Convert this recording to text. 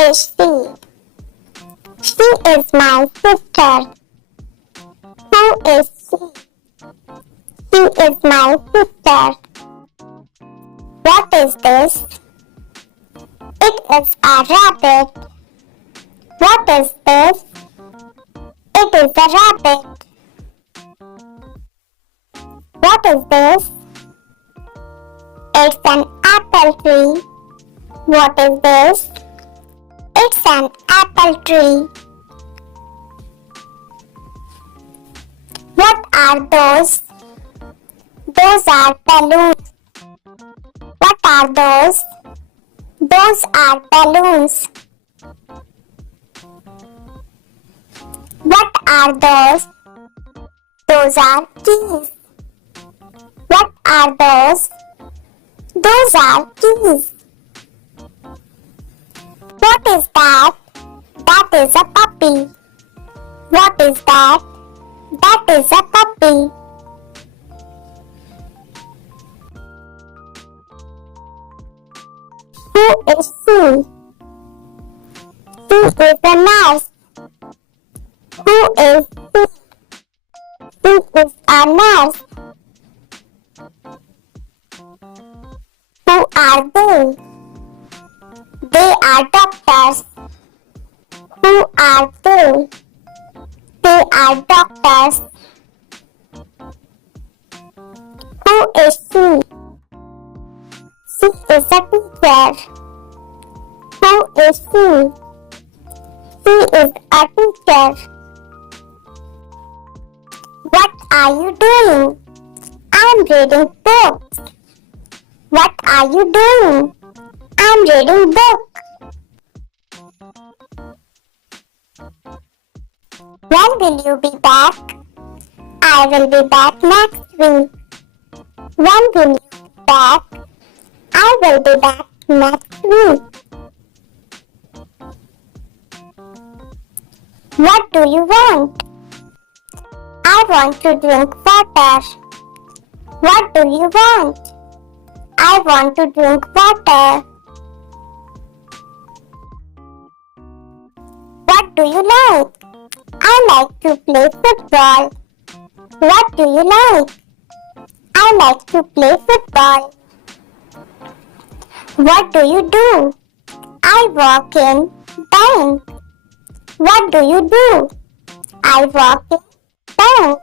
is she? She is my sister. Who is she? She is my sister. What is this? It is a rabbit. What is this? It is a rabbit. What is this? It's an apple tree. What is this? It's an apple tree. What are those? Those are balloons. What are those? Those are balloons. What are those? Those are keys. What are those? Those are keys. What is that? That is a puppy. What is that? That is a puppy. Who is she? She is a nurse. Who is she? She is a nurse. Who are they? They are doctors. Who are they? They are doctors. Who is she? She is a teacher. Who is she? She is a teacher. What are you doing? I am reading books. What are you doing? I am reading book. When will you be back? I will be back next week. When will you be back? I will be back next week. What do you want? I want to drink water. What do you want? I want to drink water. What do you like? I like to play football. What do you like? I like to play football. What do you do? I walk in bank. What do you do? I walk in bank.